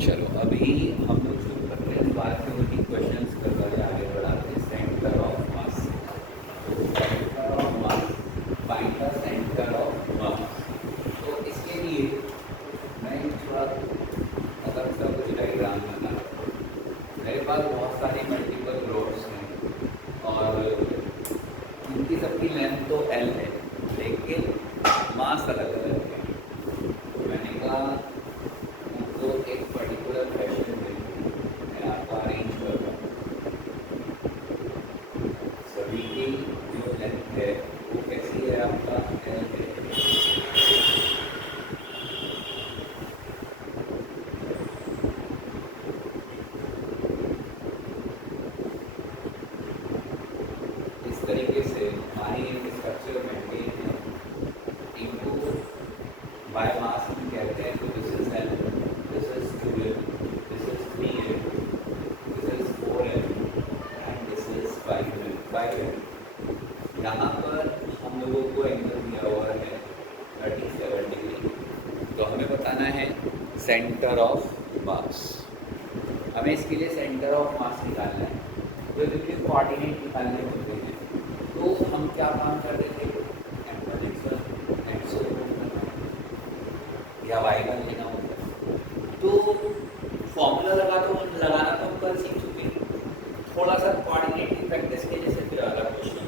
चलो अभी हम लोग शुरू करते हैं बात में वही क्वेश्चंस कर रहे आगे बढ़ाते हैं सेंटर ऑफ मास। तो centre of mass, find the centre of mass. तो इसके लिए मैं थोड़ा अलग सा कुछ डायग्राम बना रहा हूँ। मेरे पास बहुत सारे मल्टीपल रोड्स हैं और उनकी सबकी लेंथ तो एल है, लेकिन मास अलग अलग है। तो मैंने कहा तो एक पर्टिकुलर फैशन में मैं आपको अरेंज कर रहा हूँ। सभी की जो लेंथ है वो कैसी है, आपका एल है। इस तरीके से हमारी स्ट्रक्चर मेंटेन है इनको बाय मास हम कहते हैं। तो this is L, this is 2l, this is 3l, this is 4l and this is 5l। यहाँ पर हम लोगों को एंगल दिया हुआ है 37 डिग्री। तो हमें बताना है सेंटर ऑफ मास। हमें इसके लिए सेंटर ऑफ मास निकालना है। तो जितने कोऑर्डिनेट निकालने होते हैं तो हम क्या काम करते थे, m1 x1 x2 या y1 लेना होता है। तो फॉर्मूला लगाना तो हम कल सीख चुके हैं। थोड़ा सा कोऑर्डिनेट की प्रैक्टिस के जैसे फिर अगला क्वेश्चन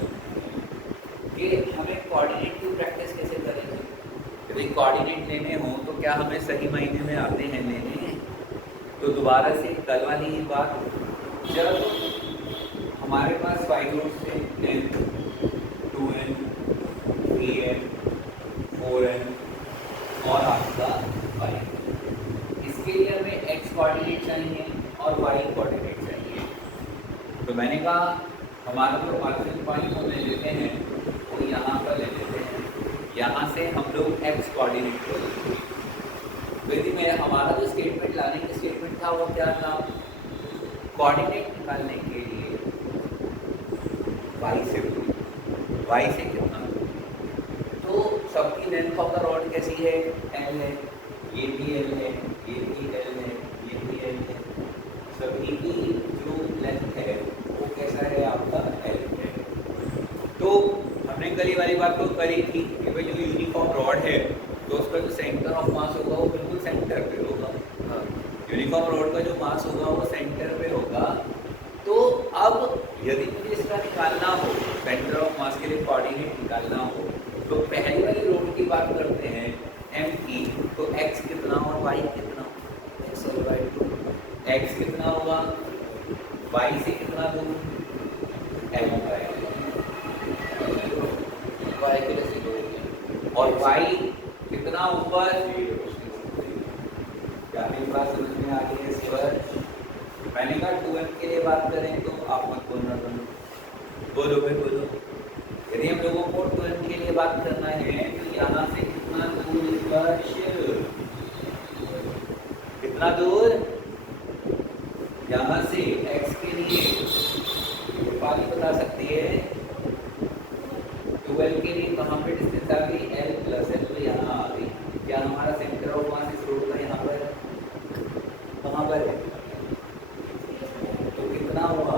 कि हमें कोऑर्डिनेट की प्रैक्टिस कैसे करेंगे। यदि कोऑर्डिनेट लेने हो तो क्या हमें सही महीने में आते हैं लेने। तो दोबारा से कल वाली ही बात, जब हमारे पास 5 रोड्स थे, लेंथ 2n 3n 4n और आपका 5। इसके लिए हमें x कोऑर्डिनेट चाहिए और y कोऑर्डिनेट चाहिए। तो मैंने कहा हमारा जो ऑरिजिन पॉइंट हम ले लेते हैं वो यहाँ पर ले लेते हैं। यहाँ से हम लोग x कोऑर्डिनेट को लेते हैं। तो यदि मैं हमारा जो स्टेटमेंट लाने का स्टेटमेंट था वो क्या था, कोऑर्डिनेट निकालने के लिए y से कितना। तो सबकी लेंथ ऑफ द रॉड कैसी है, l है, ये भी l है, ये भी l है, ये भी l है। सभी की जो लेंथ है वो कैसा है, आपका l है। तो हमने कल वाली बात तो करी थी कि भाई जो यूनिफॉर्म रॉड है तो उसका जो सेंटर ऑफ मास होगा वो बिल्कुल सेंटर पे होगा। यूनिफॉर्म रॉड का जो मास होगा वो सेंटर पे होगा। तो अब यदि मुझे इसका निकालना हो, सेंटर ऑफ मास के लिए कोऑर्डिनेट निकालना हो, तो पहली वाली रोड की बात करते हैं m की। तो x कितना और y कितना, x और y2। x कितना होगा, y से कितना दूर, l y के लिए 0 और y कितना ऊपर। क्या मेरी बात समझ में आ गई है इस पर। मैंने कहा 2m के लिए बात करें तो आप मत बोलना, बोलो भाई बोलो। यदि हम लोगों को 2m के लिए बात करना है तो यहाँ से कितना दूर स्पर्श, कितना दूर यहाँ से x के लिए पाली बता सकती है। 12 के लिए कहाँ पे डिस्टेंस आ गई, l प्लस l, तो यहाँ आ गई। क्या हमारा सेंटर ऑफ मास इस रोड का यहाँ पर कहाँ पर है, तो कितना हुआ,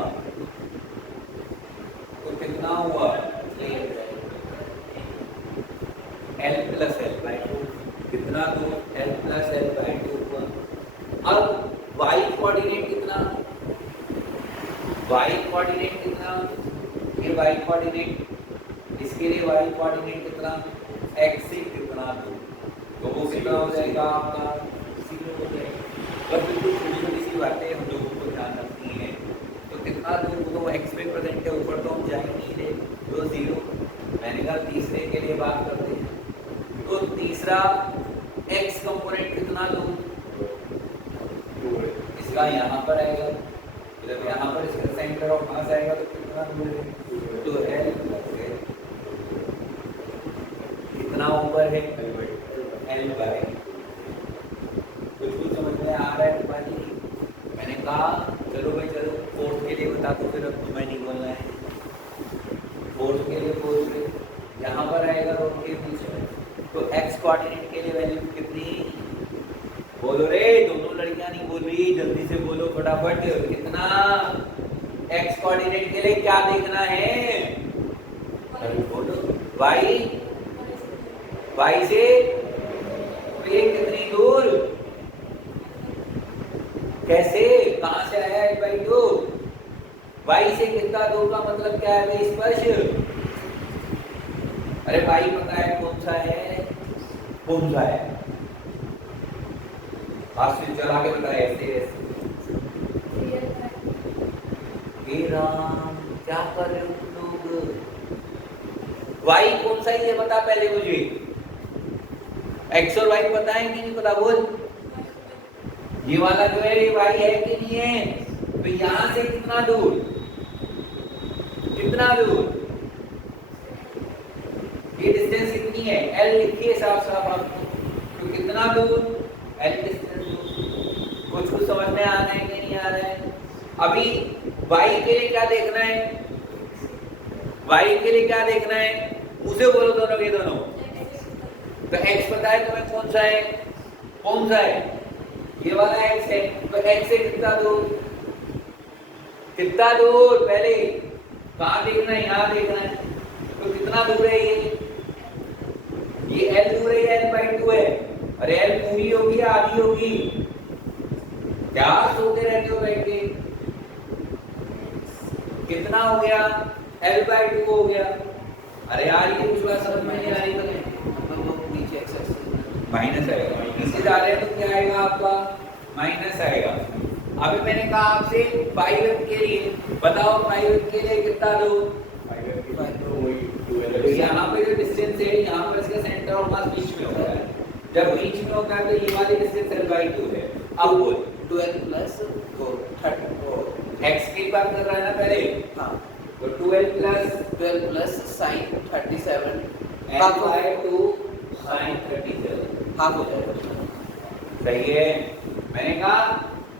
तो कितना हुआ l प्लस l/2। कितना दूर, l प्लस l/2 हुआ। अब y कोऑर्डिनेट कितना, y कोऑर्डिनेट कितना, ये y कोऑर्डिनेट, इसके लिए y कोऑर्डिनेट कितना, x से कितना दूर, तो वो कितना हो जाएगा आपका 0 हो जाएगा। बस बिल्कुल छोटी छोटी सी बातें हम लोगों को ध्यान रखनी है। तो कितना दूर, तो x पे प्रेजेंट है, ऊपर तो हम जा ही नहीं रहे, तो 0। मैंने कहा तीसरे के लिए बात करते हैं। तो तीसरा x कंपोनेंट कितना दूर, इसका यहाँ पर आएगा, जब यहाँ पर इसका सेंटर ऑफ मास आएगा तो कितना दूर है, तो l प्लस है। कितना ऊपर है, l/। कुछ समझ में आ रहा है तुम्हारी। मैंने कहा चलो भाई चलो फोर्थ के लिए बता दो, फिर अब तुम्हें नहीं बोलना है। फोर्थ के लिए फोर्थ पे यहाँ पर आएगा रोड के बीच में, तो x कोऑर्डिनेट के लिए वैल्यू कितनी, बोलो रे दोनों लड़के लड़कियां नहीं बोल रही, जल्दी से बोलो फटाफट। कितना एक्स कोऑर्डिनेट के लिए क्या देखना है? बोलो वाई, वाई से ये कितनी दूर, कैसे, कहां से आया है भाई? तो वाई से कितना दूर का मतलब क्या है भाई? स्पर्श। अरे भाई पता है कौन सा है, कौन सा है? हाथ से चला के बताए ऐसे ऐसे। राम क्या कर रहे हो तुम लोग? वाई कौन सा है ये बता पहले मुझे। एक्स और वाई पता है कि नहीं पता? बोल। ये वाला जो है ये वाई है कि नहीं है? तो यहां से कितना दूर, कितना दूर? ये डिस्टेंस कितनी है? एल लिखिए साफ साफ आपको। तो कितना दूर? एल डिस्टेंस दूर। कुछ समझ में आ रहा है कि नहीं आ रहा है? अभी वाई के लिए क्या देखना है? वाई के लिए क्या देखना है? मुझे बोलो दोनों के दोनों। तो एक्स पता है तुम्हें कौन सा है? कौन सा है? ये वाला एक्स है। तो एक्स से कितना दूर, कितना दूर? पहले कहां देखना है? यहां देखना है। तो कितना दूर है ये एल दूर है, एल/2 है। अरे एल पूरी होगी या आधी होगी? क्या सोते रहते हो बैठ के? कितना हो गया? L/2 हो गया। अरे यार ये कुछ बात समझ में नहीं आ रही। तो नीचे एक्स माइनस आएगा, नीचे जा रहे हैं तो क्या आएगा आपका? माइनस आएगा। अभी मैंने कहा आपसे पाई वेब के लिए बताओ, पाई वेब के लिए कितना दो? यहाँ पे जो डिस्टेंस है, यहाँ पर इसका सेंटर ऑफ मास बीच में होता है। जब बीच में होता है तो ये वाली डिस्टेंस L/2 है। अब बोल 12 प्लस 30 एक्स की बात कर रहा है ना पहले? हाँ, तो 12 plus sign 37 L/2 sin 37 half हो जाएगा। सही है। मैंने कहा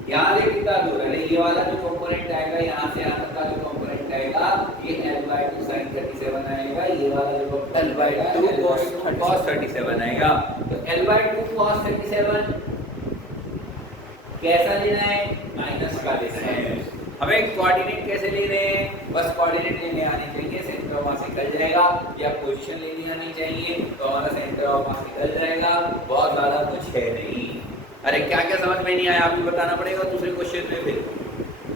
यहाँ से कितना दूर है? ये वाला जो कंपोनेंट आएगा यहाँ से यहाँ तक का जो कंपोनेंट आएगा ये L/2 sin 37 आएगा। ये वाला जो L/2 cos 37 आएगा। तो L/2 cos 37 कैसा लेना है? माइनस का लेना है। हमें कोऑर्डिनेट कैसे लेने हैं? बस कोऑर्डिनेट लेने आने चाहिए, सेंटर ऑफ मास निकल जाएगा, या पोजीशन लेनी आनी चाहिए तो हमारा सेंटर ऑफ मास निकल जाएगा। बहुत ज्यादा कुछ है नहीं। अरे क्या क्या समझ में नहीं आया अभी बताना पड़ेगा दूसरे क्वेश्चन में। फिर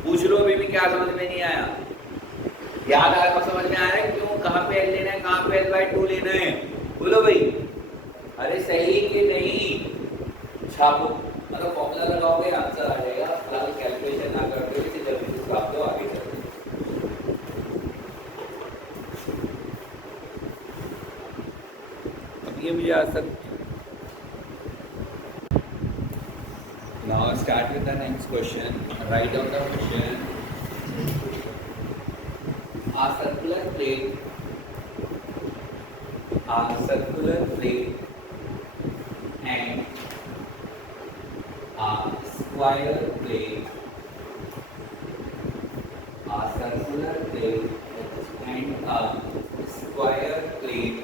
पूछ लो अभी भी क्या समझ में नहीं आया। याद आया, समझ में आ रहा है क्यों, कहाँ पे L लेना है, कहाँ पे L/2 लेना है? बोलो भाई। अरे सही कि नहीं? छापो, मतलब फॉर्मूला लगाओगे आंसर आ जाएगा। फिलहाल कैलकुलेशन ना करते हुए जल्दी से छाप दो, आगे चलो। अब ये भी आ सकते। Now start with the next question. Write down the question. A circular plate and a square plate, a circular plate and a square plate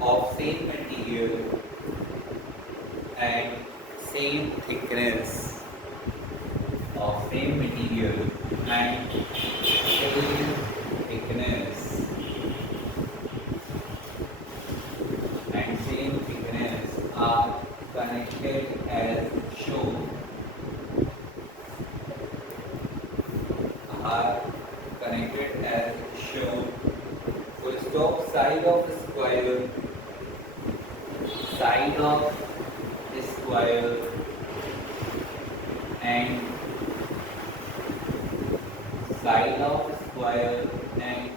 of same material and same thickness, of same material and same thickness are connected as shown. Full stop. Side of the square and side of square and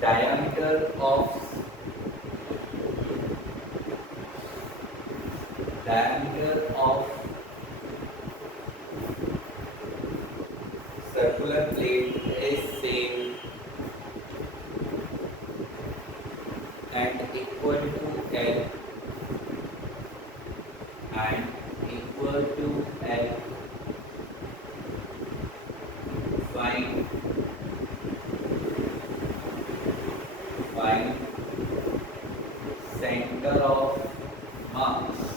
diameter of circular plate is same and equal to L and equal to L. Find center of मास।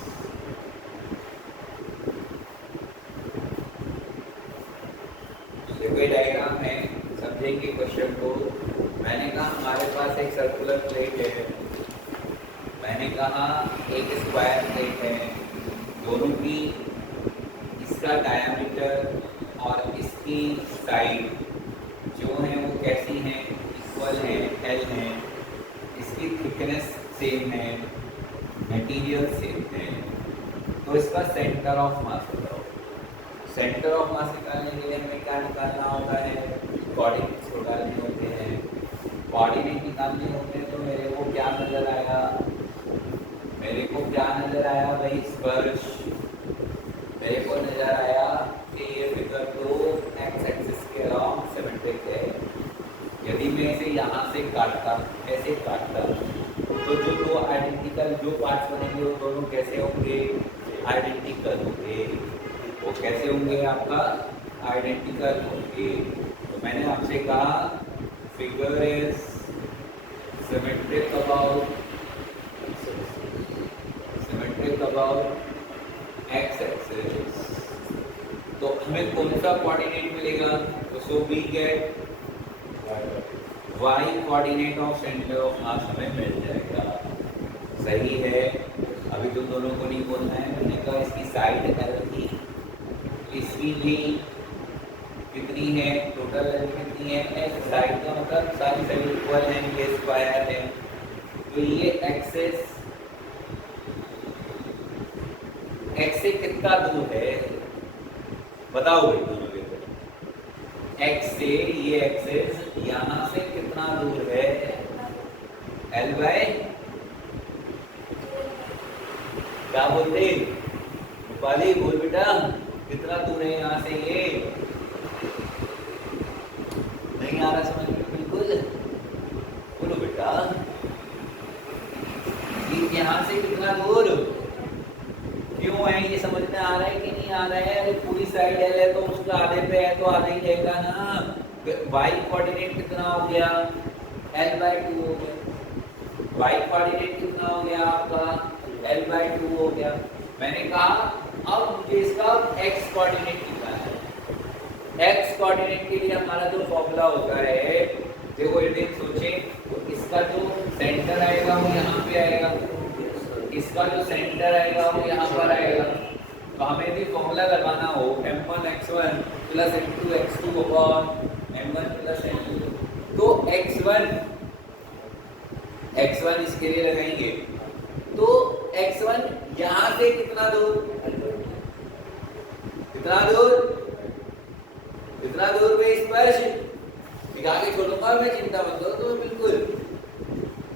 ये कोई diagram है, समझेंगे question को। मैंने कहा हमारे पास एक circular plate है, मैंने कहा एक स्क्वायर प्लेट है, दोनों की इसका डायमीटर और इसकी साइड जो है वो कैसी है, इक्वल है, एल है, इसकी थिकनेस सेम है, मटेरियल सेम है, तो इसका सेंटर ऑफ मास बताओ। सेंटर ऑफ मास निकालने के लिए हमें क्या निकालना होता है, कोऑर्डिनेट्स निकालने होते हैं। कोऑर्डिनेट निकालने होते हैं तो मेरे को क्या नजर आया, मेरे को क्या नजर आया भाई, स्पर्श। मेरे को नजर आया कि ये फिगर तो एक्स एक्सिस के अराउंड सिमेट्रिक है। यदि मैं इसे यहाँ से काटता, ऐसे काटता, तो जो दो आइडेंटिकल जो पार्ट्स बनेंगे वो दोनों कैसे होंगे, आइडेंटिकल होंगे। वो कैसे होंगे आपका, आइडेंटिकल होंगे। तो मैंने आपसे कहा figure is symmetric about x axis. तो हमें कौन सा कोऑर्डिनेट मिलेगा, तो so we get y coordinate of centre of mass हमें मिल जाएगा। सही है। अभी तुम दोनों को नहीं बोलना है, मैंने कहा इसकी साइड एल थी, इसकी भी कितनी है, टोटल एल कितनी है, एक्स। साइड का मतलब सारी साइड इक्वल है, ये स्क्वायर है, तो ये एक्सेस एक्स से कितना दूर है बताओ भाई दोनों के। एक्स से ये एक्सेस यहाँ से कितना दूर है, एल बाय, क्या बोलते रूपाली, बोल बेटा कितना दूर है यहाँ से, ये नहीं आ रहा समझ में बिल्कुल, बोलो बेटा यहाँ से कितना दूर, क्यों है ये समझ में आ रहा है कि नहीं आ रहा है। पूरी साइड एल है तो उसका आधे पे है तो आधा ही रहेगा ना। वाई कोऑर्डिनेट कितना हो गया, एल बाय 2 हो गया। वाई कोऑर्डिनेट कितना हो गया आपका, एल बाय 2 हो गया। मैंने कहा अब मुझे इसका एक्स कोऑर्डिनेट निकालना है। एक्स कोऑर्डिनेट के लिए हमारा जो फॉर्मूला होता है, देखो यदि सोचें तो इसका जो सेंटर आएगा वो यहाँ पे आएगा, इसका जो सेंटर आएगा वो यहाँ पर आएगा। तो हमें यदि फॉर्मूला लगाना हो m1 x1 plus m2 x2 upon m1 plus m2, तो x1 इसके लिए लगाएंगे, तो x1 यहाँ से कितना दूर, कितना दूर पे स्पर्श दिखा के छोड़ूंगा मैं, चिंता मत करो तो बिल्कुल।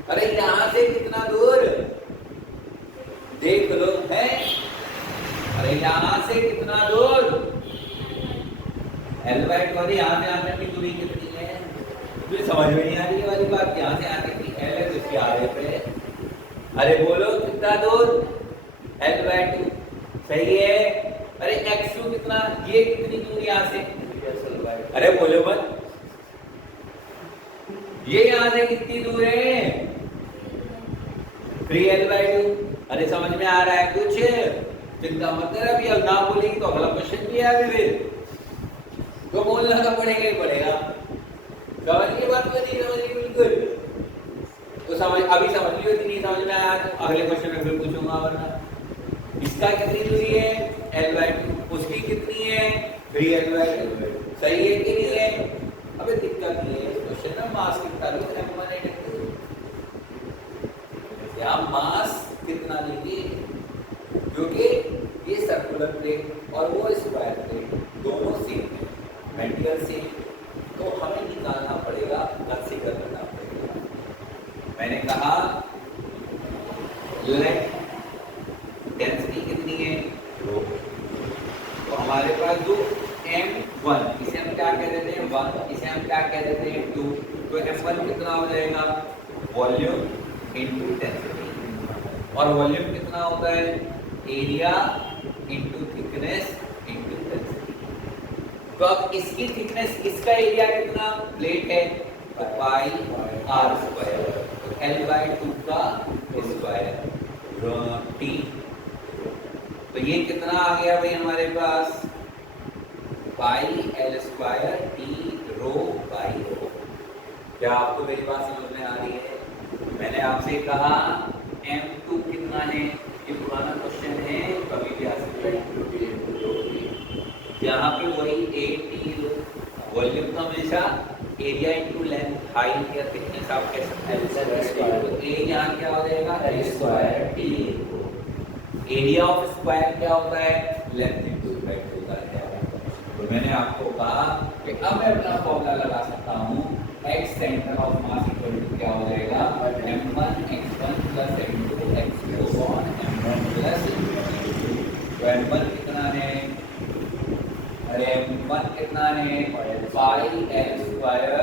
अरे यहाँ से कितना दूर देख लो है, अरे यहाँ से कितना दूर, एल बाय 2, यहाँ से यहाँ तक की दूरी कितनी है, मुझे समझ में नहीं आ रही वाली बात। यहाँ से यहाँ तक की एल है तो इसके आधे पे, अरे बोलो कितना दूर, एल बाय 2, सही है। अरे x2 कितना, ये कितनी दूर यहाँ से, अरे बोलो मत, ये यहाँ से कितनी दूर है, 3l बाय 2। अरे समझ में आ रहा है कुछ, चिंता मत कर। अभी अब ना बोलेगी तो अगला क्वेश्चन भी है, अभी फिर तो बोलना तो पड़ेगा ही पड़ेगा। समझ लिए बात को, नहीं समझ लिए बिल्कुल, तो समझ अभी समझ लियो, नहीं समझ में आया तो अगले क्वेश्चन में फिर पूछूंगा। वरना इसका कितनी दूरी है, l बाय 2, उसकी कितनी है, 3l बाय 2, सही है कि नहीं है। अबे दिक्कत नहीं है क्वेश्चन में, मास कितना लो, m1 है, क्या मास कितना लेंगे, क्योंकि ये सर्कुलर प्लेट और वो स्क्वायर प्लेट दोनों सेम है, मेटेरियल सेम, तो हमें निकालना पड़ेगा, कंसीडर करना पड़ेगा। मैंने कहा लेट डेंसिटी कितनी है, तो हमारे पास जो m1, इसे हम क्या कह देते हैं 1, इसे हम क्या कह देते हैं 2, तो m1 कितना हो जाएगा, वॉल्यूम इनटू डेंसिटी। और वॉल्यूम कितना होता है, area into thickness into density. तो अब इसकी थिकनेस, इसका एरिया कितना, प्लेट है तो पाई r स्क्वायर, l बाय 2 का स्क्वायर, टी। तो ये कितना आ गया भाई हमारे पास, pi L square T rho by rho. क्या आपको मेरी बात समझ में आ रही है? मैंने आपसे कहा M2 कितना है, ये पुराना क्वेश्चन है, कभी भी आ सकता है। यहाँ पे वही ए टी वॉल्यूम तो हमेशा एरिया इंटू लेंथ, हाइट या थिकनेस आप कह सकते हैं। तो ए यहाँ क्या हो जाएगा, L square T. Area of square क्या होता है, लेंथ इंटू ब्रेड्थ होता है। तो मैंने आपको कहा कि अब मैं अपना फॉर्मूला लगा सकता हूँ, x centre of mass equal to क्या हो जाएगा, m1 x1 plus m2 x2 upon m1 plus m2। तो m1 कितना है, अरे m1 कितना है, pi L square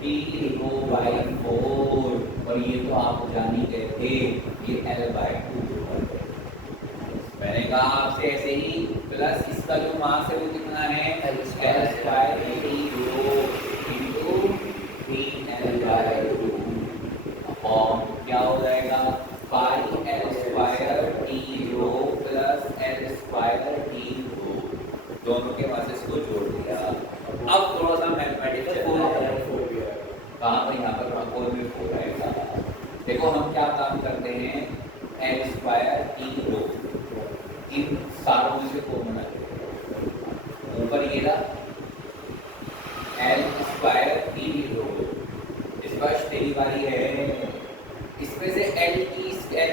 T rho by 4। और ये तो आप जान ही गए थे, ये l बाई 2। मैंने कहा आपसे ऐसे ही, प्लस इसका जो मास है वो कितना है, l square T rho into t l by 2 upon क्या हो जाएगा, pi L square T rho plus l square T rho. दोनों के मासेस को जोड़ दिया। अब थोड़ा सा मैथमेटिक्स कहाँ पर, यहाँ पर 4 में 4 आएगा। देखो हम क्या काम करते हैं, एल स्क्वायर टी रो इन सारों में से कॉमन है, ऊपर ये रहा एल स्क्वायर टी रो। इस बार तेरी बारी है, इसमें से एल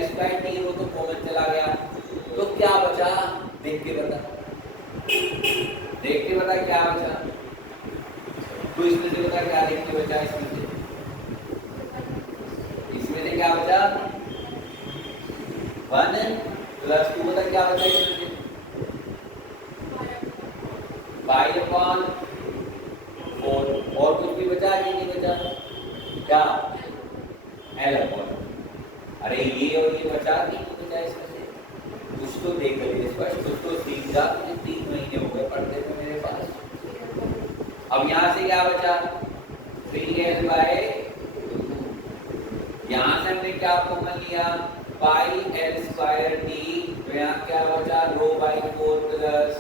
स्क्वायर टी रो तो कॉमन चला गया, तो क्या बचा, देख के बता, देख के बता क्या बचा। तू इसमें से बता क्या देख के बचा, इसमें से क्या बचा, 1 प्लस 2 बता क्या बचा इसमें से, पाई अपॉन 4। और कुछ भी बचा, ये नहीं बचा क्या, एल अपॉन, अरे ये और ये बचा, नहीं बचा इसमें से, कुछ तो देख ले स्पष्ट, कुछ तो सीख जा, तुझे 3 महीने हो गए पढ़ते हुए मेरे पास। अब यहाँ से क्या बचा, 3l बाय 2। यहाँ से हमने क्या कॉमन लिया, पाई एल स्क्वायर टी। तो यहाँ क्या बचा, रो बाई 4 प्लस,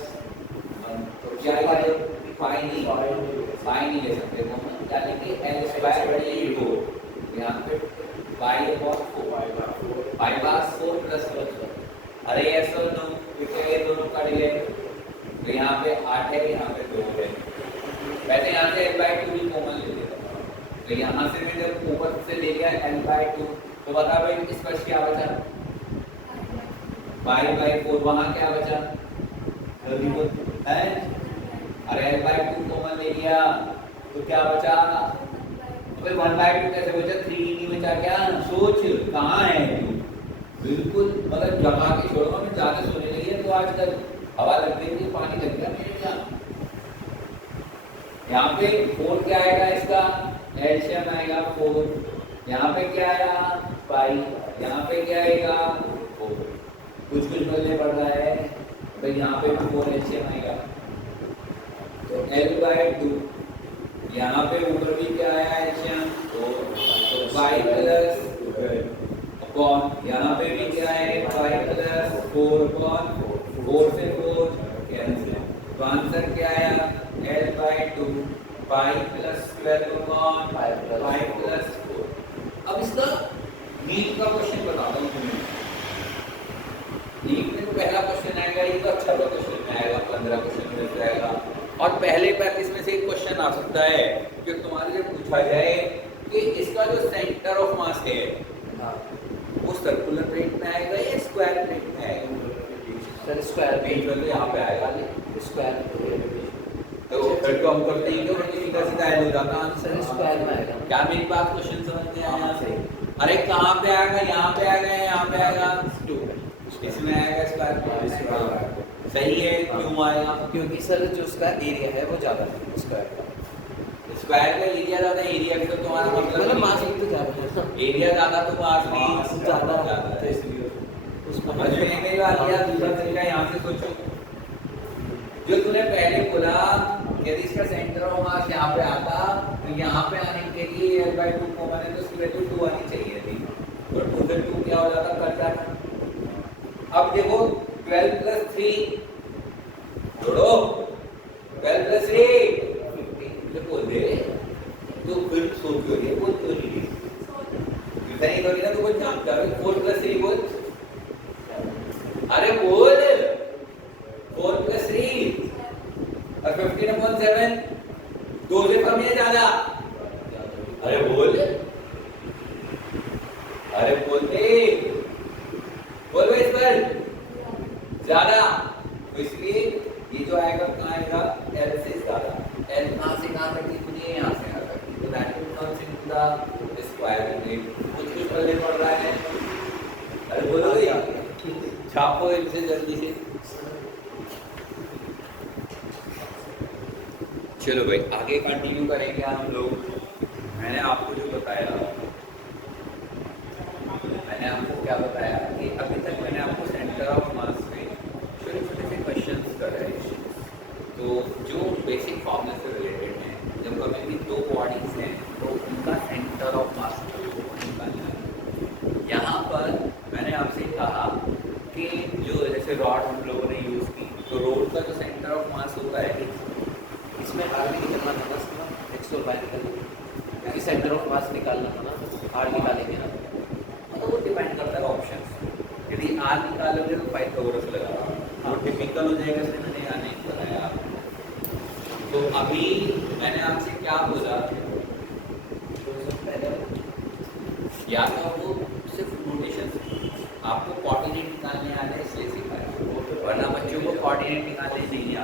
तो क्या ये पाई नहीं ले सकते कॉमन, क्या लेंगे, एल स्क्वायर टी रो। यहाँ पे पाई अपॉन 4 पाई बार 4 प्लस 1। अरे यस और नो, क्योंकि ये दोनों कट गए, तो यहाँ पे 8 है, यहाँ पे 2 है। वैसे यहाँ से l बाई 2 भी कॉमन ले लेता, तो यहाँ से मैं जब ऊपर से ले लिया l बाई 2, तो बता भाई इस पर क्या बचा, पाई बाई 4। वहाँ क्या बचा, है, अरे l बाई 2 कॉमन ले लिया, तो क्या बचा, अबे 1 बाई 2 कैसे बचा, 3 नहीं बचा क्या, सोच कहाँ है तू, बिल्कुल मतलब जमा के छोड़ो। मैं ज्यादा सोने लगी है तो आजकल हवा लग रही है, पानी लग गया मेरे यहाँ। यहाँ पे 4 क्या आएगा, इसका एलसीएम आएगा 4। यहाँ पे क्या आया, पाई, यहाँ पे क्या आएगा 4। कुछ बदलने पड़ रहा है, तो यहाँ पे भी 4 एलसीएम आएगा, तो l बाई 2। यहाँ पे ऊपर भी क्या आया एलसीएम, तो पाई प्लस अपॉन, यहाँ पे भी क्या है, पाई प्लस 4 अपॉन 4 से 4 कैंसिल। तो आंसर क्या आया, l by 2 pi plus 12 upon pi plus 4। अब इसका नीट का क्वेश्चन बताता हूँ तुम्हें। नीट में तो पहला क्वेश्चन आएगा, ये तो अच्छा क्वेश्चन आएगा, 15 क्वेश्चन में जाएगा। और पहले 35 में से एक क्वेश्चन आ सकता है जो तुम्हारे लिए पूछा जाए कि इसका जो सेंटर ऑफ मास है वो सर्कुलर प्लेट में आएगा या स्क्वायर प्लेट में आएगा। सर स्क्वायर प्लेट में तो यहाँ पे आएगा, स्क्वायर, तो फिर तो हम करते ही तो सीधा सीधा ऐड हो जाता सर स्क्वायर में आएगा। क्या मेरी बात क्वेश्चन समझ में आया यहाँ से? अरे कहाँ पे आएगा, यहाँ पे आएगा, यहाँ पे आएगा, इसमें आएगा स्क्वायर। सही है, क्यों आएगा? क्योंकि सर जो उसका एरिया है वो ज़्यादा है स्क्वायर का। स्क्वायर का एरिया ज़्यादा, एरिया का तो तुम्हारा मतलब मास भी तो ज़्यादा है, एरिया ज़्यादा तो मास भी ज़्यादा है, इसलिए उसको समझ में मेरी बात। या दूसरा तरीका यहाँ से सोचो, जो तूने पहले बोला यदि इसका सेंटर ऑफ मास यहाँ पे आता तो यहाँ पे आने के लिए l/2 कॉमन है तो उसकी वैल्यू 2 आनी चाहिए थी, और 2 से 2 क्या हो जाता, कट जाता। अब देखो 12 प्लस 3 जोड़ो, 12 प्लस 3 15 बोल दे तो फिर सो क्यों नहीं बोल क्यों नहीं ऐसा नहीं करोगे ना तो कुछ जानता है 4 प्लस 3 बोल, अरे बोल 4 प्लस 3 और 15/7 दो से कम या ज्यादा, अरे बोल, अरे बोलते बोल भाई इस पर ज्यादा, तो इसलिए ये जो आएगा कहाँ आएगा L से ज्यादा, L कहाँ से कहाँ तक की यहाँ से यहाँ तक, तो that will comes into the square root, कुछ पढ़ने पड़ रहा है, अरे बोलो यार छापो इनसे जल्दी से। चलो भाई आगे कंटिन्यू करेंगे हम लोग। मैंने आपको जो बताया, मैंने आपको क्या बताया कि अभी तक मैंने आपको सेंटर ऑफ मास में छोटे छोटे से क्वेश्चंस कर रहे हैं, तो जो बेसिक फॉर्मूला से रिलेटेड हैं, जब कभी भी दो बॉडीज हैं तो उनका सेंटर ऑफ मास निकालना है। यहाँ पर मैंने आपसे कहा कि जो जैसे रॉड हम लोगों ने यूज़ की, तो रोड का जो सेंटर ऑफ मास होता है इसमें आर भी निकलना था ना, एक्स और वाई निकलना, क्योंकि सेंटर ऑफ मास निकालना था ना, आर निकालेंगे ना, तो वो डिपेंड करता है ऑप्शन। यदि आर निकालोगे तो पाइथागोरस लगा, हाँ टिपिकल हो जाएगा, इसलिए मैंने यहाँ नहीं बताया। तो अभी मैंने आपसे क्या बोला, या तो वो सिर्फ नोटेशन आपको कोऑर्डिनेट निकालने आते हैं इसलिए सिखाया, वरना बच्चों को कोऑर्डिनेट निकालने नहीं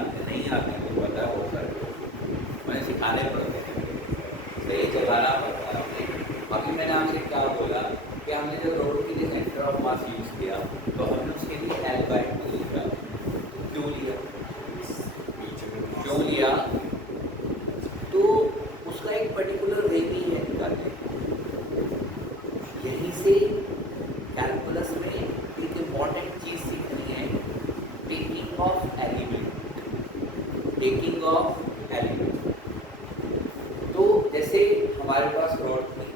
आते वो पता है, वो कर मैंने सिखाने पड़ते हैं, सही चलाना पड़ता है। अभी मैंने आपसे क्या बोला कि हमने जब रोड के लिए सेंटर ऑफ मास यूज़ किया तो हमने उसके लिए L/2 लिखा, क्यों लिया तो उसका एक पर्टिकुलर वे भी है निकालने। यहीं से कैलकुलस में एक इम्पॉर्टेंट चीज़ सीखनी है, टेकिंग ऑफ एलिमेंट। तो जैसे हमारे पास रॉड थी,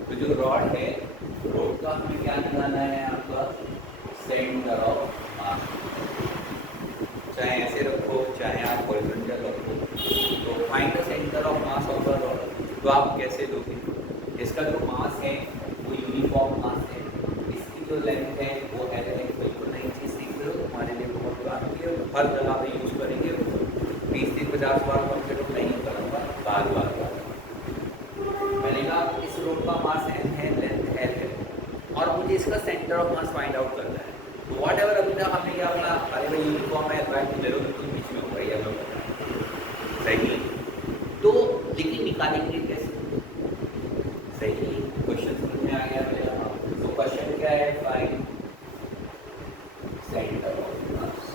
तो जो रॉड है, रॉड का हमें क्या निकालना है, आपका सेंटर ऑफ मास, चाहे ऐसे रखो चाहे आप हॉरिजॉन्टल रखो, तो find the centre of mass of the rod. तो आप कैसे दोगे, इसका जो मास है वो यूनिफॉर्म मास है, इसकी जो लेंथ है वो L है। बिल्कुल नई चीज़ सीख रहे हो, हमारे लिए बहुत काम की है, हर जगह पे यूज़ करेंगे, 20 से 50 बार कम से कम नहीं करूँगा, बार। मैंने कहा इस रोड का मास है लेंथ L है और मुझे इसका centre of mass find out करना है। तो वॉट एवर अभी तक हमने क्या अपना, अरे भाई यूनिफॉर्म है L/2 ले लो, तो बीच में होगा ये सही, तो लेकिन निकालेंगे कैसे, सही क्वेश्चन समझ में आ गया मेरा। तो क्वेश्चन क्या है, फाइंड सेंटर ऑफ मास।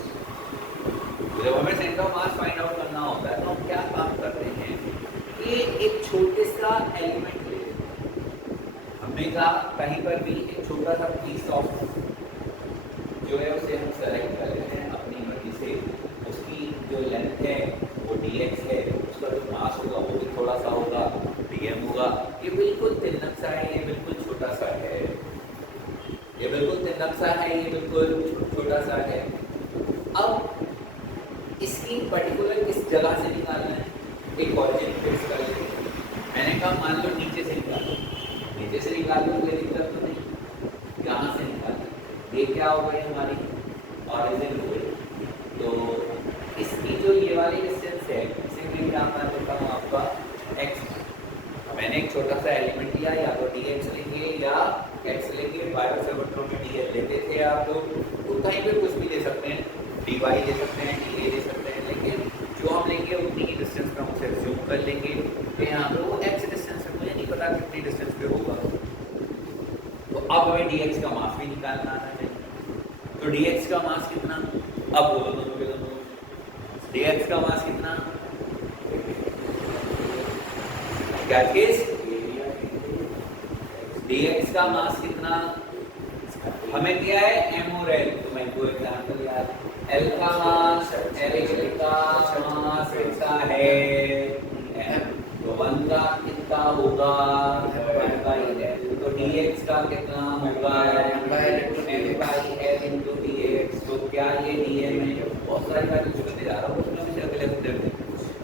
जब हमें centre of mass find out करना होता है तो हम क्या काम करते हैं, ये एक छोटे सा एलिमेंट ले, हमने कहा कहीं पर भी एक छोटा सा पीस ऑफ जो है उसे हम सेलेक्ट कर लेते हैं अपनी मर्जी से, उसकी जो लेंथ है वो dx है, उसका जो मास होगा वो भी थोड़ा सा होगा, dm होगा। ये बिल्कुल तिनक सा है, ये बिल्कुल छोटा सा है, ये बिल्कुल तिनक सा है, ये बिल्कुल छोटा सा है। अब इसकी पर्टिकुलर किस जगह से निकालना है, एक ऑरिजिन फिक्स कर लेते हैं। मैंने कहा मान लो नीचे से निकालो, नीचे से निकाल लो, कोई दिक्कत तो नहीं, यहाँ से निकालो, ये क्या हो गई हमारी ऑरिजिन हो गई। तो इसकी जो ये वाली डिस्टेंस है, इसे मैं क्या मान लेता हूँ आपका x। मैंने एक छोटा सा एलिमेंट लिया, या तो dx लेंगे या x लेंगे, बायोसेवट्रो में dl लेते थे आप लोग, तो कहीं पे कुछ भी दे सकते हैं, dy दे सकते हैं, dA दे सकते हैं, लेकिन जो हम लेंगे उतनी ही डिस्टेंस पर हम उसे रिज्यूम कर लेंगे। तो यहाँ पे वो x डिस्टेंस है, मुझे नहीं पता कितनी डिस्टेंस पे होगा, तो अब हमें dx का मास भी निकालना आना चाहिए। तो dx का मास कितना, अब बोलो दोनों के दोनों, dx का मास कितना, क्या केस, dx का मास कितना, हमें दिया है m और l, तो मैं को एग्जांपल याद, l का मास, l का मास कितना है m, तो 1 का कितना होगा 1/l, तो dx का कितना होगा m/l into dx, क्या ये डीएम है, बहुत सारी बातें पूछने जा रहा हूँ उसमें से अगले हफ्ते में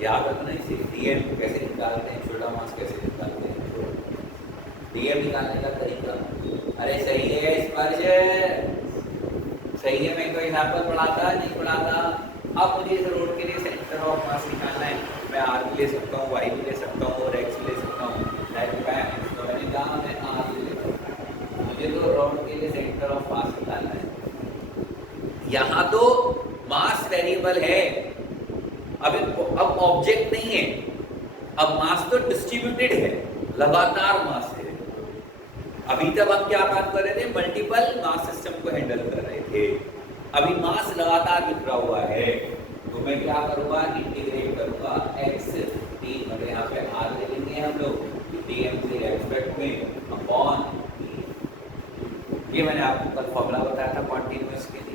याद रखना इसे। डीएम कैसे निकालते हैं, छोटा मास कैसे निकालते हैं, डीएम निकालने का तरीका। अरे सही है स्पर्श, सही है। मैं कोई एग्जाम्पल पढ़ाता नहीं पढ़ाता। अब मुझे इस रोड के लिए सेंटर ऑफ मास निकालना है, मैं आर भी ले सकता हूँ, वाई भी ले सकता हूँ और एक्स भी ले सकता हूँ। तो मैंने कहा मैं आर भी ले सकता हूँ, मुझे तो रोड के लिए सेंटर ऑफ मास निकालना है। यहाँ तो मास वेरिएबल है, अब ऑब्जेक्ट नहीं है, अब मास तो डिस्ट्रीब्यूटेड है, लगातार मास है। अभी तक हम क्या बात कर रहे थे, मल्टीपल मास सिस्टम को हैंडल कर रहे थे। अभी मास लगातार बिखरा हुआ है, तो मैं क्या करूँगा, इंटीग्रेट करूँगा एक्स टी, मतलब यहाँ पे आर ले लेंगे हम लोग डीएम के रेस्पेक्ट में अपॉन, ये मैंने आपको कल फॉर्मूला बताया था कॉन्टिन्यूअस के लिए,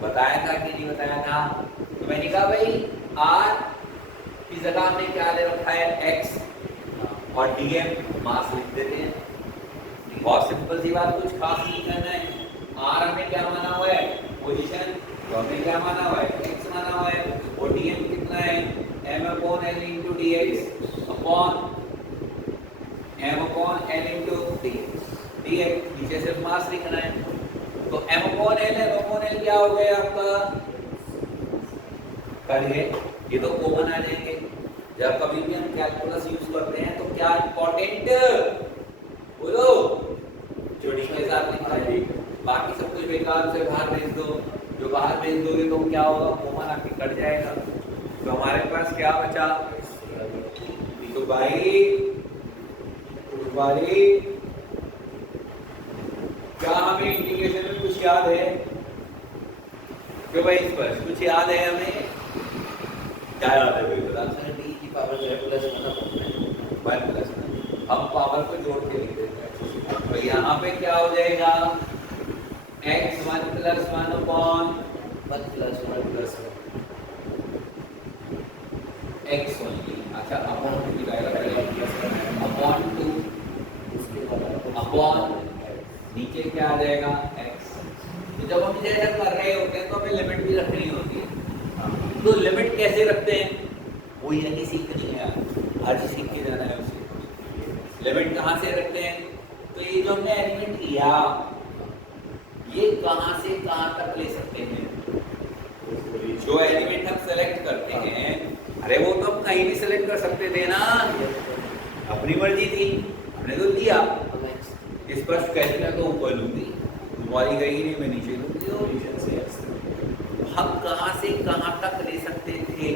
बताया था कि नहीं बताया था। तो मैंने कहा भाई आर की जगह हमने क्या ले रखा है, एक्स, और डीएम मास लिख देते हैं। बहुत सिंपल सी बात, कुछ खास नहीं करना है। आर हमें क्या माना हुआ है, पोजीशन, तो हमने क्या माना हुआ है, एक्स माना हुआ है, और डीएम कितना है, m upon l into d x upon m upon l into d x. नीचे सिर्फ मास लिखना है, तो एम अपॉन एल क्या हो गया आपका, करिए ये तो कॉमन आ जाएंगे। जब कभी भी हम कैलकुलस यूज करते हैं तो क्या इंपॉर्टेंट बोलो, छोटी के साथ लिखा है, बाकी सब कुछ बेकार से बाहर भेज दो। जो बाहर भेज दोगे तो क्या होगा, कॉमन आके कट जाएगा। तो हमारे पास क्या बचा, तो भाई क्या हमें इंटीग्रेशन में कुछ याद है, क्यों भाई इस पर कुछ याद है हमें, क्या याद है भाई बता। डी की पावर जो है प्लस 1 प्लस हम पावर को जोड़ के लिख देते हैं। तो यहाँ पे क्या हो जाएगा, x 1 plus 1 upon 1 plus 1 plus x only, अच्छा अपॉन डिवाइड करेंगे अपॉन 2, उसके बाद अपॉन नीचे क्या आ जाएगा x। तो जब हम इसे कर रहे होते हैं तो हमें लिमिट भी रखनी होती है। तो लिमिट कैसे रखते हैं, वो यही सीखनी है, आज सीख के जाना है उसे। लिमिट कहाँ से रखते हैं, तो ये जो हमने एलिमेंट लिया ये कहाँ से कहाँ तक ले सकते हैं। जो एलिमेंट हम सेलेक्ट करते हैं, अरे वो तो हम कहीं भी सेलेक्ट कर सकते थे ना, अपनी मर्जी थी, हमने तो लिया। इस पर कैसे मैं तो ऊपर लूंगी, तुम्हारी गई नहीं, मैं नीचे लूंगी। हम कहाँ से कहाँ तक ले सकते थे,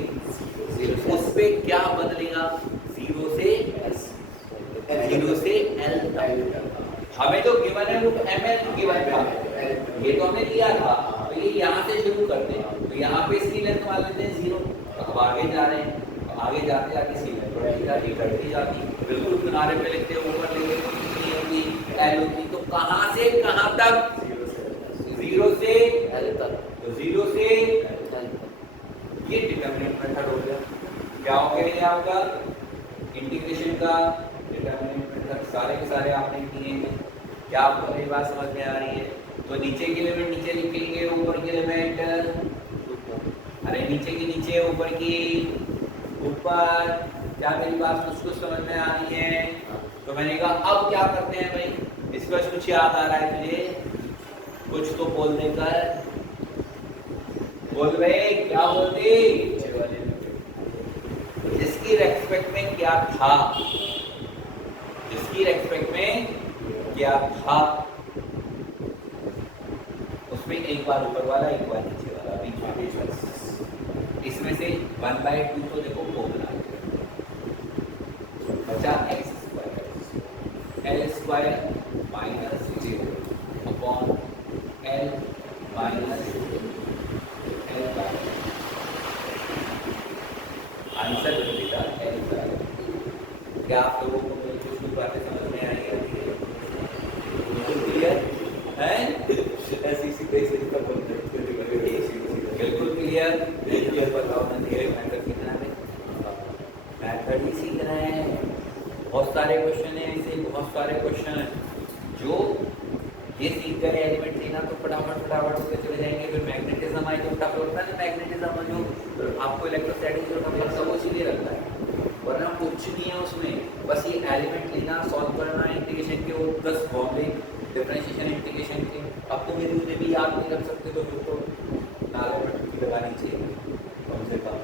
उस पे क्या बदलेगा, 0 से L तक। हमें तो गिवन है वो ml गिवन था, ये तो हमने लिया था। तो ये यहाँ से शुरू करते हैं, तो यहाँ पे इसकी लेंथ मान लेते हैं 0। अब आगे जा रहे हैं, आगे जाते जाते इसकी लेंथ बढ़ती जाती, बिल्कुल किनारे पे लिखते हैं, ऊपर लिखते L होती। तो कहाँ से कहाँ तक, 0 से L तक, तो 0 से ये डिटरमिनेंट मेथड हो गया। क्या हो गया ये आपका इंटीग्रेशन का डिटरमिनेंट मेथड, सारे के सारे आपने किए हैं। क्या आपको मेरी बात समझ में आ रही है। तो नीचे की लिमिट नीचे लिखेंगे, ऊपर की लिमिट, अरे नीचे की नीचे, ऊपर की ऊपर। क्या मेरी बात कुछ समझ में आ रही है। तो मैंने कहा अब क्या करते हैं भाई, इस पर कुछ याद आ रहा है तुझे, कुछ तो बोल देकर बोल भाई, क्या बोलती, जिसकी रेस्पेक्ट में क्या था, जिसकी रेस्पेक्ट में क्या था, उसमें एक बार ऊपर वाला एक बार नीचे वाला, बीच में इसमें से 1/2 तो देखो वो बना बचा x square, l square minus 0 upon l minus answer मिलेगा l। क्या आप लोगों को कुछ भी बातें समझ में आई है, बिल्कुल क्लियर है, ऐसी सीधे सीधे बिल्कुल क्लियर बताओ ना, धीरे मैथड सीखना है, मैथड ही सीख रहे हैं। बहुत सारे क्वेश्चन हैं ऐसे, बहुत सारे क्वेश्चन हैं जो ये सीख गए एलिमेंट लेना तो फटाफट होते चले जाएंगे। फिर मैग्नेटिक आपको इलेक्ट्रोस्टैटिक जो टर्म लगता है वो इसीलिए लगता है, वरना कुछ नहीं है उसमें। बस ये एलिमेंट लेना, सॉल्व करना इंटीग्रेशन के, वो 10 फॉर्मूले डिफरेंशिएशन इंटीग्रेशन के। अब तो मेरे मुझे भी याद नहीं रख सकते तो फिर तो नाले में टुक्की लगानी चाहिए कम से कम।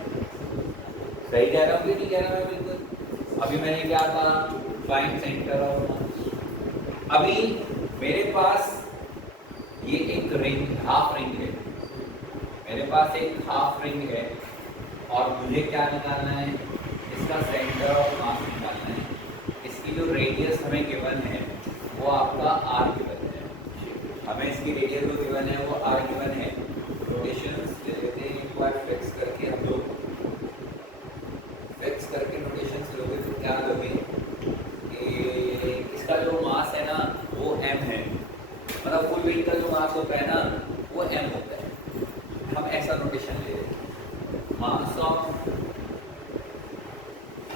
सही कह रहा हूँ कि नहीं कह रहा मैं बिल्कुल? अभी मैंने क्या कहा, फाइंड सेंटर ऑफ मास। अभी मेरे पास ये एक रिंग, हाफ रिंग है, मेरे पास एक हाफ रिंग है और मुझे क्या निकालना है, इसका सेंटर ऑफ मास निकालना है। इसकी जो रेडियस हमें गिवन है वो आपका आर गिवन है, हमें इसकी रेडियस जो गिवन है वो आर गिवन है। नोटेशंस ले लेते हैं एक बार, फिक्स करके हम लोग फिक्स करके नोटेशंस लोगे तो क्या लोगे कि इसका जो मास है ना वो m है, मतलब फुल वेट का जो मास होता है ना वो m होता है। हम ऐसा नोटेशन ले लेते हैं, मास ऑफ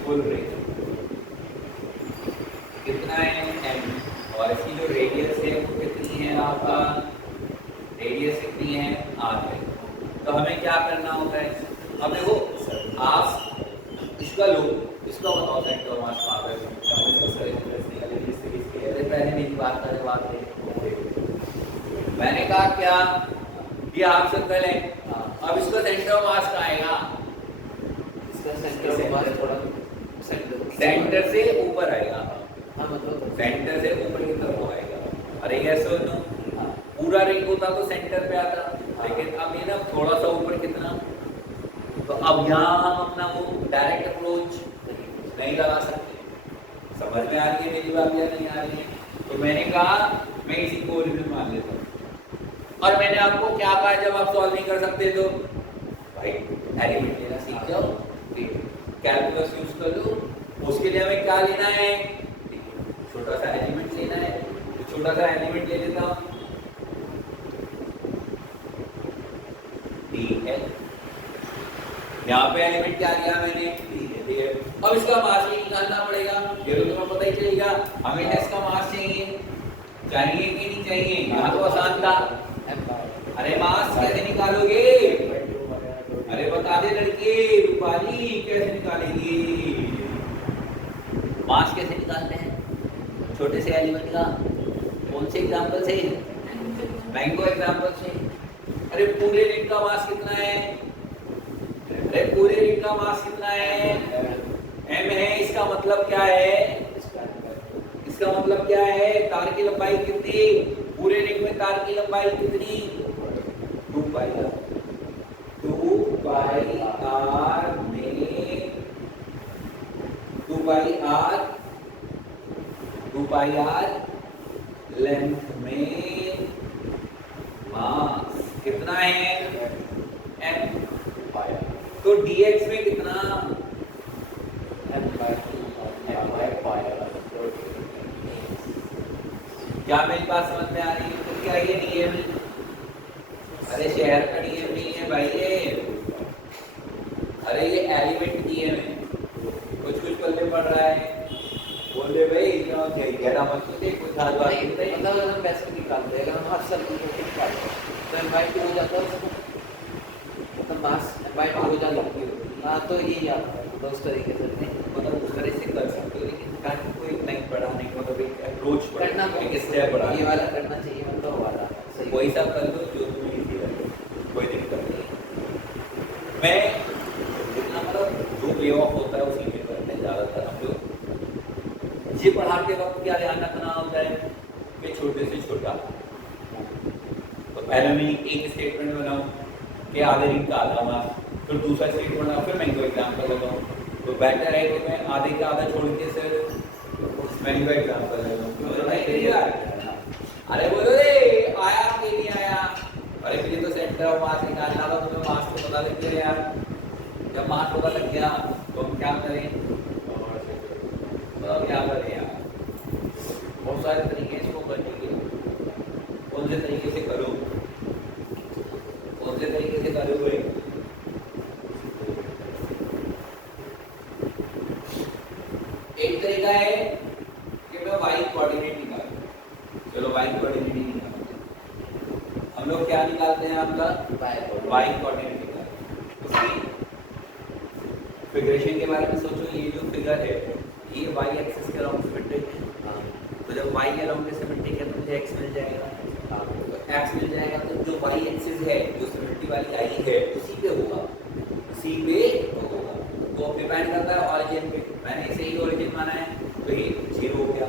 फुल रिंग कितना है m, और इसकी जो रेडियस है वो कितनी है, आपका रेडियस कितनी है r है। तो हमें क्या करना होता है, अब देखो आप इसका लो, इसका बताओ सेंटर ऑफ मास कहाँ पे है। पहले मेरी बात करें, बात है मैंने कहा क्या ये आप सिंपल है। अब इसका सेंटर ऑफ मास कहाँ आएगा, इसका सेंटर ऑफ मास थोड़ा सेंटर से ऊपर आएगा। हाँ मतलब सेंटर से ऊपर की तरफ आएगा। अरे ऐसा नो पूरा रिंग होता तो सेंटर पे आता, लेकिन अब ये ना थोड़ा सा ऊपर कितना, तो अब यहाँ हम अपना वो डायरेक्ट अप्रोच नहीं लगा सकते। समझ में आ रही है मेरी बात या नहीं आ रही है? तो मैंने कहा मैं इसी को ओरिजिन मान लेता हूँ। और मैंने आपको क्या कहा, जब आप सॉल्व नहीं कर सकते तो भाई एलिमेंट लेना सीख जाओ, कैलकुलस यूज कर लो। उसके लिए हमें क्या लेना है, छोटा सा एलिमेंट लेना है। तो छोटा सा एलिमेंट ले लेता हूँ, DL। यहाँ पे एलिमेंट क्या लिया मैंने, DL। अब इसका मास भी निकालना पड़ेगा, ये तो तुम्हें पता ही चलेगा। हमें इसका मास चाहिए, चाहिए कि नहीं चाहिए, यहाँ तो आसान था। अरे मास कैसे निकालोगे, अरे बता दे लड़के, रूपाली कैसे निकालेगी मास, कैसे निकालते हैं छोटे से एलिमेंट का, कौन से एग्जांपल से, मैंगो एग्जांपल से। अरे पूरे रिंग का मास कितना है, अरे पूरे रिंग का मास कितना है, m है। इसका मतलब क्या है, इसका मतलब क्या है, तार की लंबाई कितनी, पूरे रिंग में तार की लंबाई कितनी, 2 पाई आर। 2 पाई आर में 2 पाई आर 2 पाई आर लेंथ में मास कितना है, m। तो dx में कितना, क्या मेरी बात समझ में आ रही है? तो क्या ये dm, अरे शहर का dm नहीं है भाई ये, अरे ये एलिमेंट dm है। कुछ कुछ पल्ले पड़ रहा है, बोल दे भाई क्यों गहरा मत सोचे, कुछ खास बात नहीं बताइए। मतलब अगर हम वैसे निकालते हैं, अगर हम हाथ सर्कल को निकालते हैं तो m/2 हो जाता है, मतलब मास m/2 हो जाता है। हाँ तो ये याद है, तो उस तरीके से नहीं, मतलब उस तरह से कर सकते हो, लेकिन काफी कोई नहीं बढ़ाने का मतलब एक अप्रोच करना एक स्टेप बढ़ा, ये वाला करना चाहिए, मतलब वाला सही वही सब कर दो जो तुम्हें इजी लगे, कोई दिक्कत नहीं। मैं जितना मतलब जो वे ऑफ होता है उसी में करते हैं ज़्यादातर हम लोग। ये पढ़ाते वक्त क्या ध्यान रखना होता है कि छोटे से छोटा, तो पहले मैं एक स्टेटमेंट बनाऊँ कि आधे रिंग का आधा मास, फिर दूसरा स्टेटमेंट बनाऊँ, फिर मैं इनको एग्जाम्पल लगाऊँ। तो बेटर है कि मैं आधे का आधा छोड़ के सिर्फ मैं इनको एग्जाम्पल लगाऊँ। अरे बोलो रे आया कि नहीं आया, अरे फिर तो सेंटर ऑफ मास निकालना था, तुम्हें मास तो पता लग गया यार। जब मास पता लग गया तो हम क्या करें, तो क्या करें यार, बहुत सारे तरीके हैं इसको करने के, कौन से तरीके से करो, कौन से तरीके से करोगे। एक तरीका है कि मैं y कोऑर्डिनेट निकालूं, चलो y कोऑर्डिनेट ही निकालते हैं। हम लोग क्या निकालते हैं, आपका y कोऑर्डिनेट निकालते हैं। उसकी फिगरेशन के बारे में सोचो, ये जो फिगर है ये वाई एक्सिस के अराउंड सिमेट्रिक है। तो जब वाई के अराउंड सिमेट्रिक है तो मुझे एक्स मिल जाएगा, तो एक्स मिल जाएगा। तो जो वाई एक्सिस है, जो सिमेट्री वाली आई है, उसी पे होगा, उसी पे होगा। तो डिपेंड करता है ऑरिजिन पे। मैंने इसे ही ऑरिजिन माना है तो ये 0 हो गया,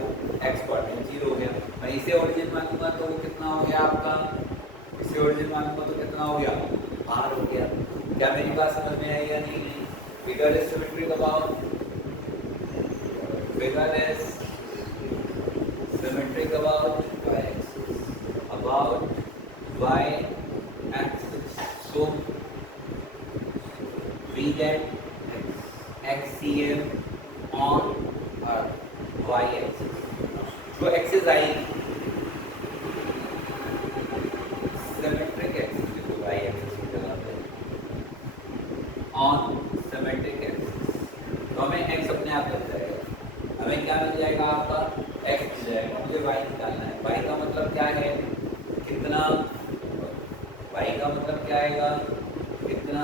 एक्स कोऑर्डिनेट 0 हो गया। मैं इसे ऑरिजिन मानूंगा तो वो कितना हो गया आपका, इसे ऑरिजिन मानूंगा तो कितना हो गया, r हो गया। क्या मेरी बात समझ में आई या नहीं? Figure is symmetric about, figure is symmetric about y axis. So we get XCM on y axis. जो axis आएगी symmetric axis को y axis की जगह पे on symmetric axis, तो हमें x अपने आप मिल जाएगा। हमें क्या मिल जाएगा आपका, x मिल जाएगा। मुझे y निकालना है। y का मतलब क्या है, कितना, y का मतलब क्या आएगा, कितना।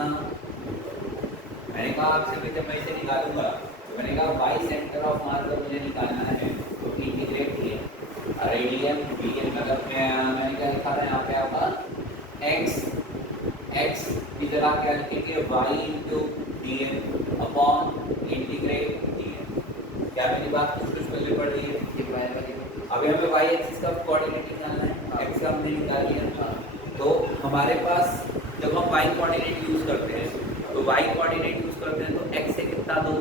मैंने कहा आपसे कि जब मैं इसे निकालूंगा तो मैंने कहा y सेंटर ऑफ मास जब मुझे निकालना है तो इंटीग्रेट किए रेडियन वीएन, मतलब मैंने क्या लिखा है यहाँ पे आपका x की जगह क्या लिखेंगे, y into d n upon integrate d n. क्या मेरी बात कुछ पहले पढ़ रही है? अभी हमें y एक्सिस का कोऑर्डिनेट निकालना है, x का हमने निकाल लिया। तो हमारे पास जब हम y कोऑर्डिनेट यूज करते हैं तो y कोऑर्डिनेट यूज करते हैं तो x से कितना दूर,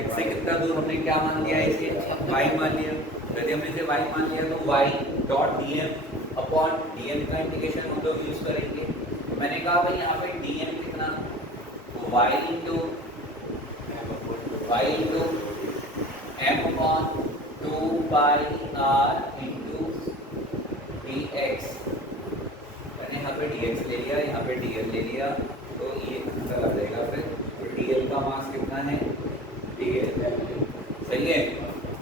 x से कितना दूर हमने क्या मान लिया, इसे y मान लिया। यदि हमने इसे y मान लिया तो y dot dm upon dm का इंटीग्रेशन हम लोग यूज करेंगे। तो मैंने कहा भाई यहाँ पे dm कितना, तो y इंटू m अपॉन 2 पाई r इंटू dx। मैंने यहाँ पे dx ले लिया, यहाँ पे dl ले लिया, तो ये आंसर आ जाएगा। फिर तो dl का मास कितना है, dl सही है।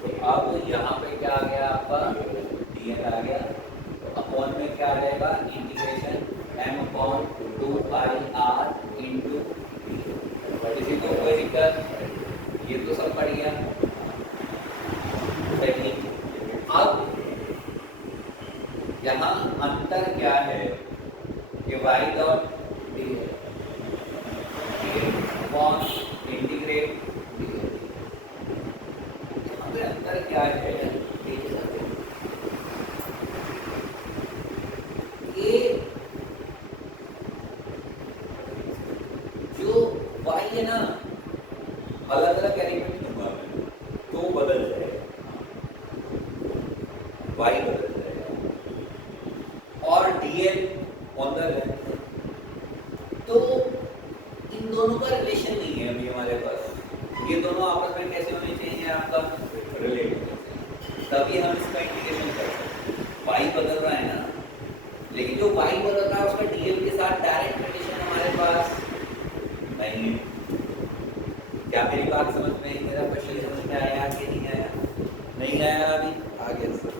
तो अब यहाँ पे क्या आ गया आपका, dl आ गया। तो अपॉन में क्या आ जाएगा, इंटीग्रेशन m अपॉन 2 पाई r इंटू किसी को कोई दिक्कत, ये तो सब पढ़ गया। अब यहाँ अंतर क्या है कि y डॉट अपॉन इंटीग्रेट, अंतर क्या है, ये जो y है ना, अलग अलग एलिमेंट दूंगा मैं तो बदल जाएगा, y बदल जाएगा और dl ऑन द लेफ्ट। तो इन दोनों का रिलेशन नहीं है अभी हमारे पास। ये दोनों आपस में कैसे होने चाहिए, आपका रिलेटेड, तभी हम इसका इंटीग्रेशन कर सकते हैं। y बदल रहा है ना, लेकिन जो y बदल रहा है उसका dl के साथ डायरेक्ट रिलेशन हमारे पास नहीं है। क्या मेरी बात समझ में आई? मेरा क्वेश्चन समझ में आया कि नहीं आया? नहीं आया अभी? आ गया सर,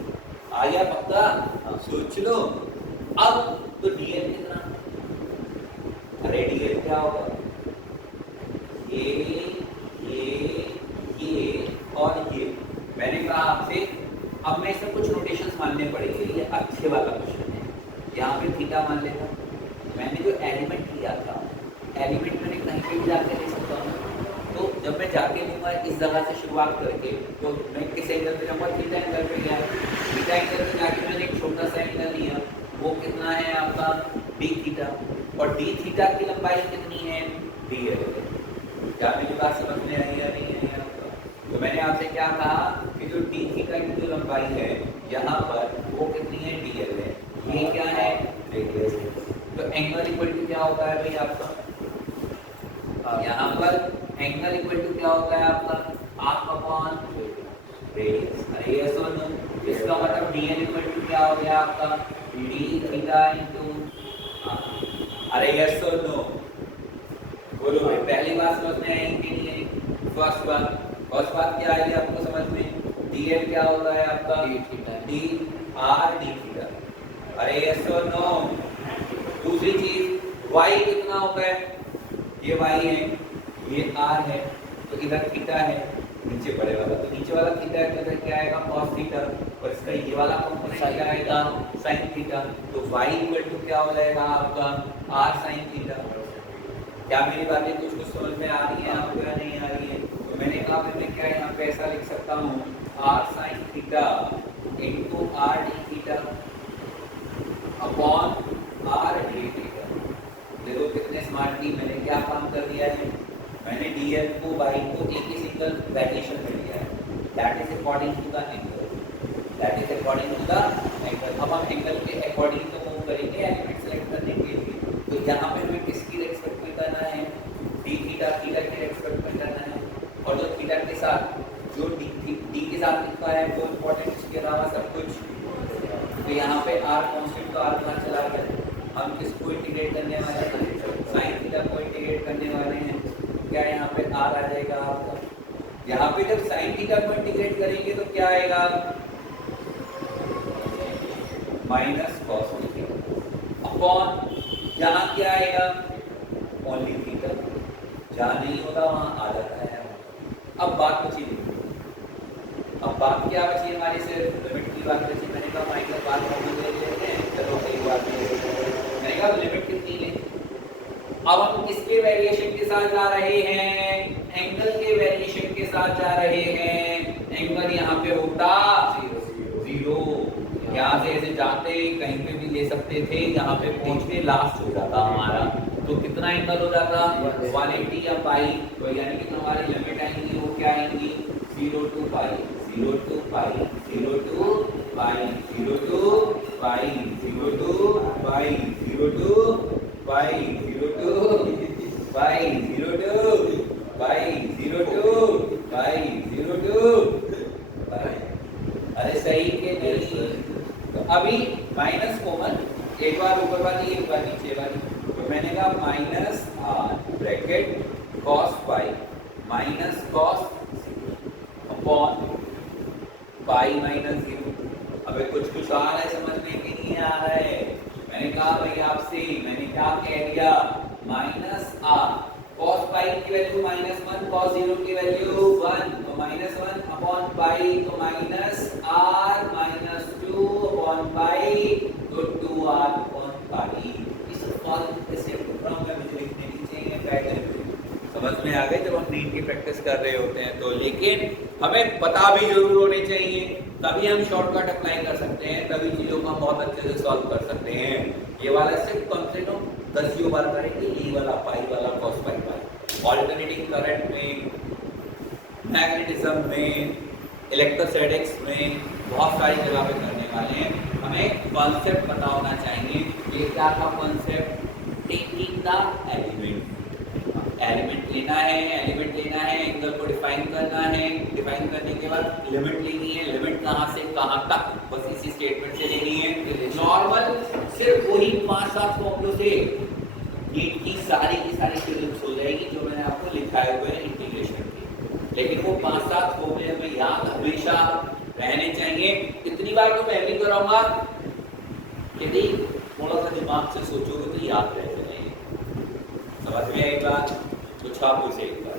आ गया पक्का? सोच लो। अब तो dl कितना, अरे dl क्या होगा, ये और ये। मैंने कहा आपसे, अब मैं इसमें कुछ नोटेशंस मानने पड़ेंगे। ये अच्छे वाला क्वेश्चन है, यहाँ पे थीटा मान लेता। मैंने जो एलिमेंट लिया था, एलिमेंट मैंने कहीं पे भी जाके ले सकता हूँ। तो जब मैं जाके लूँगा इस जगह से शुरुआत करके, तो मैं किस एंगल पे जाऊँगा, थीटा एंगल पे गया। थीटा एंगल पे जाके मैंने एक छोटा सा एंगल लिया, वो कितना है आपका डी थीटा, और डी थीटा की लंबाई कितनी है, डी है। क्या मेरी बात समझ में आई या नहीं आई आपका? तो मैंने आपसे क्या कहा कि जो डी थीटा की जो लंबाई है यहाँ पर, वो कितनी है, डी एल है। ये क्या है, रेडियस। तो एंगल इक्वल टू क्या होता है भाई आपका, यहाँ पर एंगल इक्वल टू क्या होता है आपका, हाफ अपॉन रेडियस। अरे ये सुनो, इसका मतलब डी एल इक्वल टू क्या हो गया आपका, डी थीटा इनटू, अरे ये सुनो, बोलो भाई पहली बात समझ में आई कि नहीं आई? फर्स्ट बात क्या आई आपको समझ में, डी एल क्या होता है आपका, D theta, D R D theta. अरे ये सुनो, दूसरी चीज y कितना होता है, ये y है, ये आर है, तो इधर थीटा है, नीचे बड़े वाला, तो नीचे वाला थीटा है तो इधर क्या आएगा कॉस थीटा, और इसका ये वाला कंपोनेंट क्या आएगा साइन थीटा, तो y इक्वल टू क्या हो जाएगा आपका r साइन थीटा। क्या मेरी बातें कुछ कुछ समझ में आ रही है आपको या नहीं आ रही है? तो मैंने कहा मैं क्या यहाँ पे ऐसा लिख सकता हूँ r sine theta into r D theta upon r D theta. देखो कितने स्मार्टली मैंने क्या काम कर दिया है, मैंने dl को y को एक ही सिंगल वेरिएशन में लिया है, that is according to the angle, that is according to the angle. अब हम एंगल के अकॉर्डिंग तो मूव करेंगे एलिमेंट सेलेक्ट करने के लिए, तो यहाँ पे हमें किसकी रेस्पेक्ट में करना है, d थीटा थीटा की रेस्पेक्ट में करना है, और जो थीटा के साथ जो d के साथ लिखा है वो इम्पोर्टेंट, इसके अलावा सब कुछ। तो यहाँ पे r कांस्टेंट तो r बाहर चला गया, हम किसको इंटीग्रेट करने वाले हैं, साइन थीटा को इंटीग्रेट करने वाले हैं, क्या यहाँ पे r आ जाएगा आपका। यहाँ पे जब साइन थीटा को इंटीग्रेट करेंगे तो क्या आएगा माइनस कॉस थीटा अपॉन यहाँ क्या आएगा ओनली थीटा, जहाँ नहीं होता वहाँ आ जाता है। अब बात बची नहीं, अब बात क्या बची हमारी, सिर्फ लिमिट की बात बची। मैंने कहा माइनस बात हम ले लेते हैं, चलो सही बात मैंने कहा लिमिट कितनी ले। अब हम किसके वेरिएशन के साथ जा रहे हैं, एंगल के वेरिएशन के साथ जा रहे हैं। एंगल यहाँ पे होता जीरो, यहाँ से ऐसे जाते कहीं पे भी ले सकते थे, यहाँ पे पहुंच के लास्ट हो जाता हमारा, तो कितना एंगल हो जाता 180 या पाई, तो यानी कि हमारी लिमिट आएंगी वो क्या आएंगी 0 to pi, 0 to pi, 0 to pi, 0 to pi, 0 to pi, 0 to pi, 0 to pi, 0 to pi, 0 to pi, 0 to पाई। अरे सही के नहीं, तो अभी माइनस कॉमन, एक बार ऊपर वाली एक बार नीचे वाली, तो मैंने कहा minus r bracket cos pi minus cos upon pi minus 0। अबे कुछ कुछ आ रहा है समझ में कि नहीं आ रहा है? मैंने कहा भाई आपसे, मैंने क्या कह दिया माइनस r cos पाई की वैल्यू -1, cos 0 की वैल्यू 1, तो -1 अपॉन पाई, तो minus r minus 2 upon pi, तो 2r अपॉन पाई। इस फॉर्म से प्रोग्राम में मुझे लिखने की चाहिए पैटर्न, समझ में आ गए जब हम नीट की प्रैक्टिस कर रहे होते हैं तो। लेकिन हमें पता भी जरूर होने चाहिए, तभी हम शॉर्टकट अप्लाई कर सकते हैं, तभी चीजों को हम बहुत अच्छे से सॉल्व कर सकते हैं। ये वाला सिर्फ कम से कम 10 बार करेंगे, ये वाला पाई वाला cos पाई वाला। ऑल्टरनेटिंग करंट में, मैग्नेटिज्म में, इलेक्ट्रोस्टैटिक्स में बहुत सारी जगह पे करने वाले हैं। हमें कॉन्सेप्ट पता होना चाहिए। ये क्या था concept, taking the element, element लेना है, एंगल को डिफाइन करना है, डिफाइन करने के बाद लिमिट लेनी है, लिमिट कहाँ से कहाँ तक, बस इसी स्टेटमेंट से लेनी है। नॉर्मल सिर्फ वही 5-7 फॉर्मूलों से नीट की सारी फिजिक्स हो जाएगी जो मैंने आपको लिखाए हुए हैं इंटीग्रेशन की, लेकिन वो 5-7 फॉर्मूले में याद हमेशा रहने चाहिए। इतनी बार तो मैं भी कराऊंगा, यदि थोड़ा सा दिमाग से सोचोगे तो याद रह जाएंगे। समझ में आई बात? तो छापो से एक बार।